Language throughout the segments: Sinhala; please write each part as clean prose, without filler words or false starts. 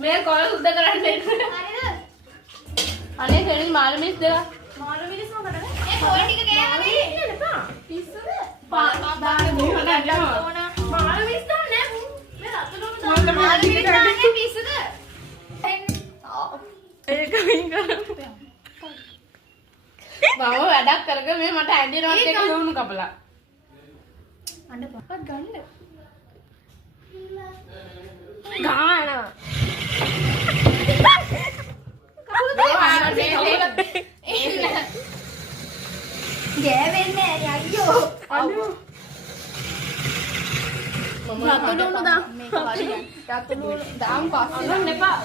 मैं कॉल सुद्धा कराने अने सेनी माल मिस देगा माल मिस नो करना ए फोन टिक गया अभी पिस्सुද दाने मुंह हटा जा माल मिस तो ने मैं रात लो माल मिस दाने पिस्सुද ඒක වින් කරා මම වැඩක් කරගෙන මේ මට ඇඳිනවත් එක ලුණු කපලා අඬ පහක් ගන්න ගාන ගෑවෙන්නේ අයියෝ අනේ මම රතුළුණු දා මේක හරියට රතුළුණු දාම් පස්සේ අන්න එපා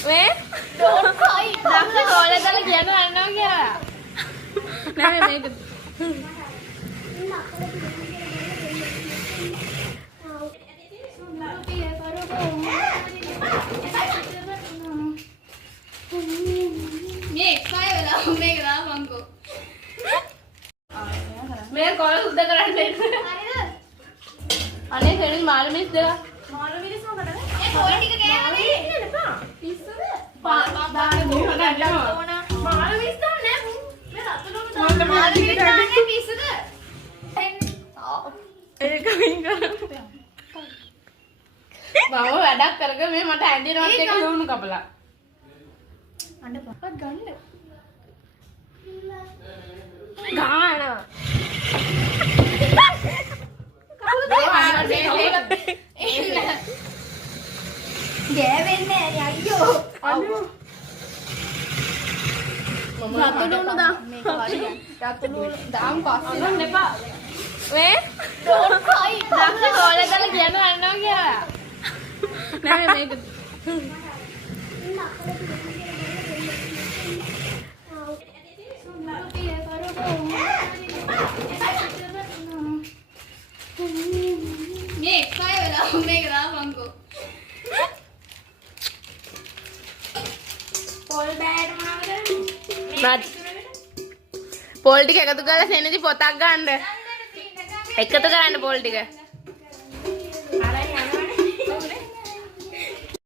වේ ඩෝන්ට් ෆයිට් දැන් කෝලේ දාලා කියනවා අන්නවා කියලා නෑ මේක මේ කය වෙලා මේක දාපන්කෝ मैं कॉल सुद्धा कराने හරිද अने सेनी माल मिस देगा මාළු මිරිස් नो කරන ඒ ෆෝන් ටික ගෑ අभी පිස්සුද दाने मुंह हटा जा මාළු මිරිස් දාන්න නෑ මේ රතු ලොකු දාන්න මාළු මිරිස් දාන්නේ පිස්සුද ඒක වින් කරා මම වැඩක් කරගෙන මේ මට ඇඳිනවත් එක ලුණු කපලා අඬ පහක් ගන්න ගාන ගෑවෙන්නේ අයියෝ අනේ මම රතුළුණු දා මේක හරියට රතුළුණු දාම් පස්සේ අන්න එපා වේ ඩෝන්ට් ෆයිට් දැන් කෝලේ දාලා කියනවා අන්නවා කියලා නෑ මේක මේ කය වෙලා මේක දාපන්කෝ පොල් බෑඩ් මොනවද රත් පොල් ටික එකතු කරලා සෙනදි පොතක් ගන්න එකතු කරන්න පොල් ටික